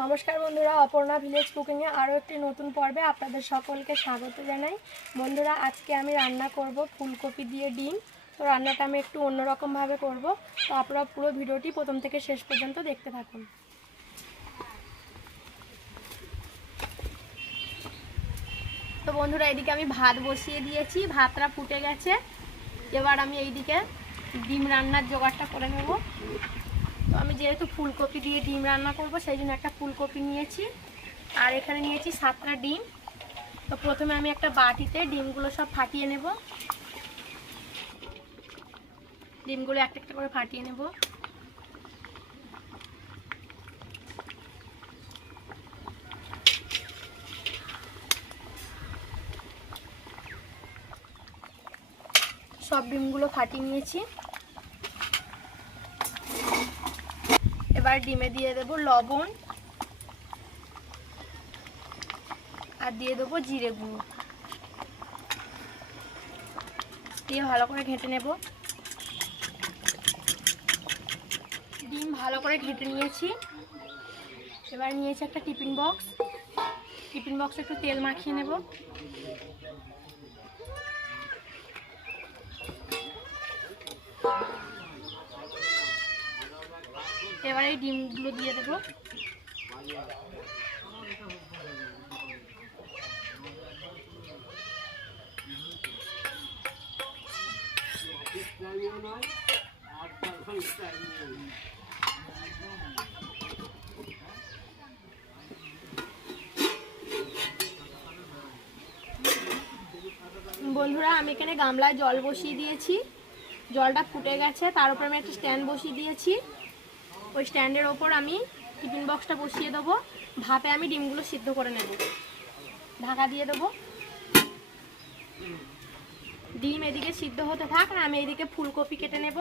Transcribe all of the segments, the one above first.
নমস্কার বন্ধুরা, অপর্ণা ভিলেজ কুকিংয়ে আরও একটি নতুন পর্বে আপনাদের সকলকে স্বাগত জানাই। বন্ধুরা, আজকে আমি রান্না করব ফুলকপি দিয়ে ডিম। তো রান্নাটা আমি একটু অন্যরকমভাবে করব, তো আপনারা পুরো ভিডিওটি প্রথম থেকে শেষ পর্যন্ত দেখতে থাকুন। তো বন্ধুরা, এদিকে আমি ভাত বসিয়ে দিয়েছি, ভাতটা ফুটে গেছে। এবার আমি এইদিকে ডিম রান্নার জোগাড়টা করে নেব। তো আমি যেহেতু ফুলকপি দিয়ে ডিম রান্না করব, সেই জন্য একটা ফুলকপি নিয়েছি, আর এখানে নিয়েছি 7টা ডিম। তো প্রথমে আমি একটা বাটিতে ডিমগুলো সব ফাটিয়ে নেব। ডিমগুলো একটা একটা করে ফাটিয়ে নেব। সব ডিমগুলো ফাটিয়ে নিয়েছি। এবার ডিমে দিয়ে দেব লবণ আর দিয়ে দেবো জিরে গুঁড়ো, দিয়ে ভালো করে ঘেঁটে নেব। ডিম ভালো করে ঘেঁটে নিয়েছি। এবার নিয়েছি একটা টিফিন বক্স। টিফিন বক্সে একটু তেল মাখিয়ে নেব। এবার এই ডিমগুলো দিয়ে দেব। বন্ধুরা, আমি এখানে গামলায় জল বসিয়ে দিয়েছি। জলটা ফুটে গেছে, তার উপর আমি একটা স্ট্যান্ড বসিয়ে দিয়েছি। ওই স্ট্যান্ডের ওপর আমি টিফিন বক্সটা বসিয়ে দেবো। ভাপে আমি ডিমগুলো সিদ্ধ করে নেব। ঢাকা দিয়ে দেবো। ডিম এদিকে সিদ্ধ হতে থাক, আর আমি এদিকে ফুলকপি কেটে নেব।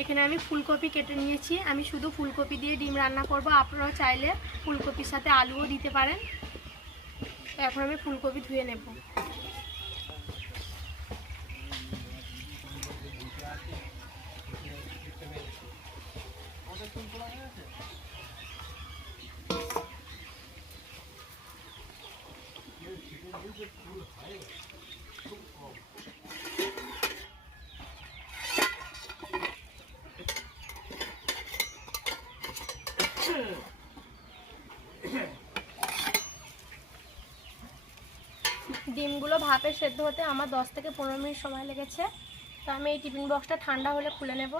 এখানে আমি ফুলকপি কেটে নিয়েছি। আমি শুধু ফুলকপি দিয়ে ডিম রান্না করব। আপনারাও চাইলে ফুলকপির সাথে আলুও দিতে পারেন। তো এখন আমি ফুলকপি ধুয়ে নেব। ডিমগুলো ভাপে সেদ্ধ হতে আমার 10 থেকে 15 মিনিট সময় লেগেছে। তো আমি এই টিফিন বক্সটা ঠান্ডা হলে খুলে নেব।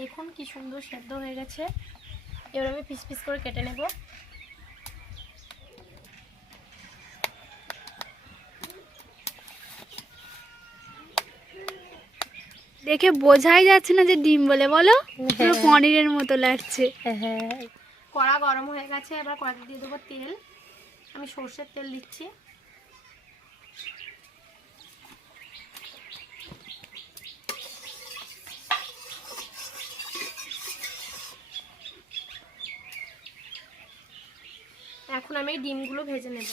দেখুন কি সুন্দর সেদ্ধ হয়ে গেছে। এবার আমি পিস পিস করে কেটে নেব। দেখে বোঝাই যাচ্ছে না যে ডিম বলে, বলো পুরো পনিরের মতো লাগছে। হ্যাঁ, কড়া গরম হয়ে গেছে। এবার কড়াতে দিয়ে দেবো তেল। আমি সর্ষের তেল দিচ্ছি। এখন আমি এই ডিমগুলো ভেজে নেব।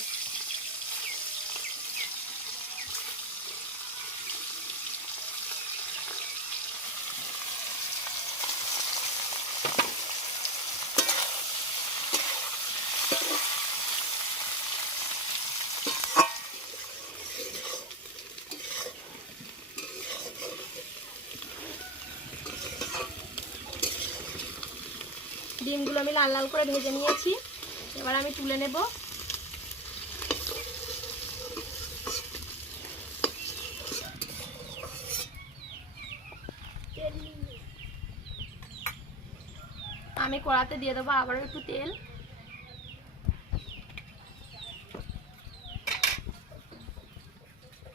ডিমগুলো আমি লাল লাল করে ভেজে নিয়েছি, এবার আমি তুলে নেব। আমি কড়াতে দিয়ে দেবো আবারও একটু তেল।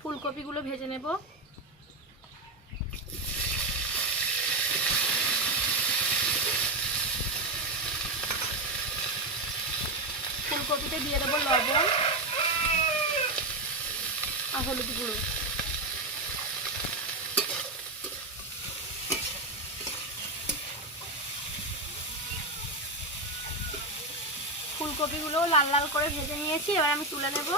ফুলকপিগুলো ভেজে নেব। ফুলকপিতে দিয়ে দেবো লবণ আর হলুদ গুঁড়ো। ফুলকপিগুলো লাল লাল করে ভেজে নিয়েছি, এবার আমি তুলে নেব।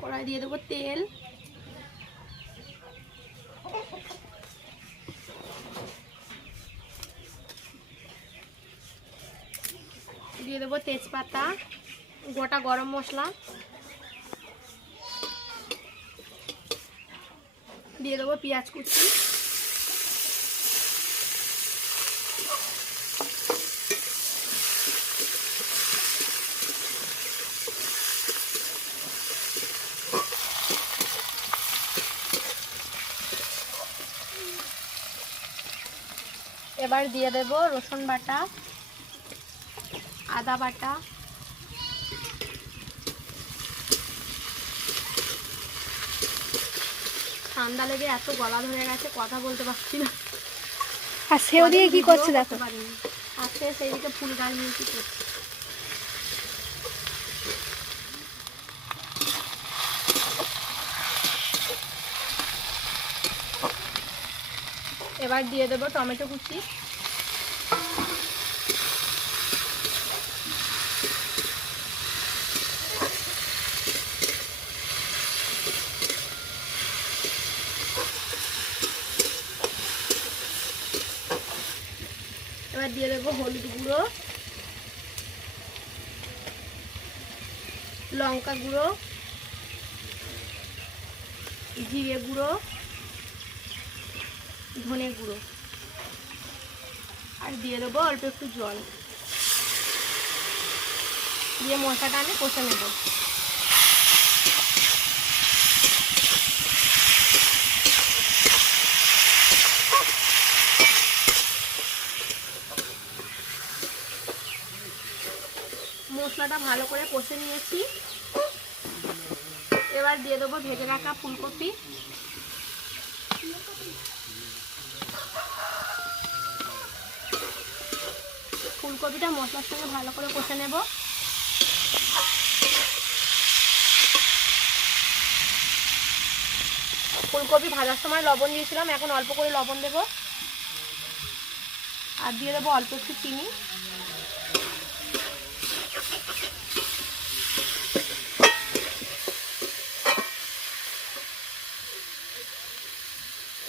কড়াই দিয়ে দেবো তেল, দিয়ে দেবো তেজপাতা, গোটা গরম মশলা, দিয়ে দেবো পেঁয়াজ কুচি, এবার দিয়ে দেব রসুন বাটা, আদা বাটা, ঠান্ডা লেগে এত গলা ধরে গেছে, কথা বলতে পারছি না। আর সেও দিয়ে কি করছে দেখো। আজকে সেইদিকে ফুল গাছ নিয়ে কি করছে। এবার দিয়ে দেবো টমেটো কুচি, এবার দিয়ে দেবো হলুদ গুঁড়ো, লঙ্কা গুঁড়ো, জিরে গুঁড়ো, ধনে গুঁড়ো, আর দিয়ে দেবো অল্প একটু জল, দিয়ে মশলাটা আমি কষে নেব। মশলাটা ভালো করে কষে নিয়েছি, এবার দিয়ে দেবো ভেজে রাখা ফুলকপি, ফুলকপিটা মশলার সঙ্গে ভালো করে কষে নেব। ফুলকপি ভাজার সময় লবণ দিয়েছিলাম, এখন অল্প করে লবণ দেব, আর দিয়ে দেবো অল্প একটু চিনি।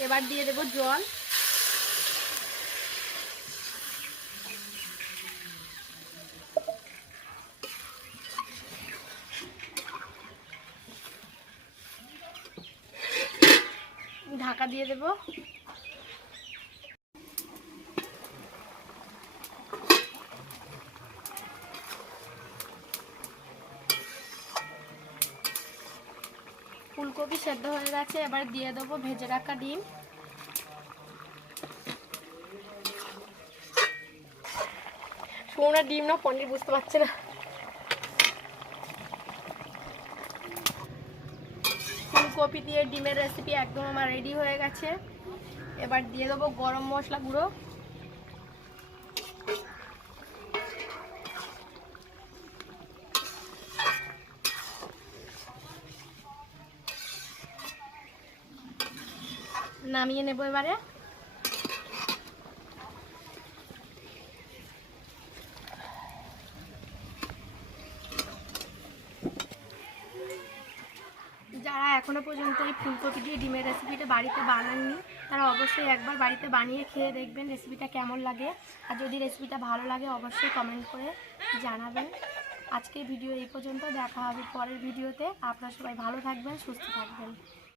এবার দিয়ে দেবো জল, ঢাকা দিয়ে দেবো। ফুলকপি সেদ্ধ হয়ে গেছে, এবার দিয়ে দেবো ভেজে রাখা ডিম। সোনা ডিম না পনির বুঝতে পারছে না। ফুলকপি দিয়ে ডিমের রেসিপি একদম আমার রেডি হয়ে গেছে। এবার দিয়ে দেবো গরম মশলা গুঁড়ো, নামিয়ে নেব এবারে। যারা এখনো পর্যন্ত এই ফুলকপি দিয়ে ডিমের রেসিপিটা বাড়িতে বানাননি, তারা অবশ্যই একবার বাড়িতে বানিয়ে খেয়ে দেখবেন রেসিপিটা কেমন লাগে। আর যদি রেসিপিটা ভালো লাগে অবশ্যই কমেন্ট করে জানাবেন। আজকের ভিডিও এই পর্যন্ত, দেখা হবে পরের ভিডিওতে। আপনারা সবাই ভালো থাকবেন, সুস্থ থাকবেন।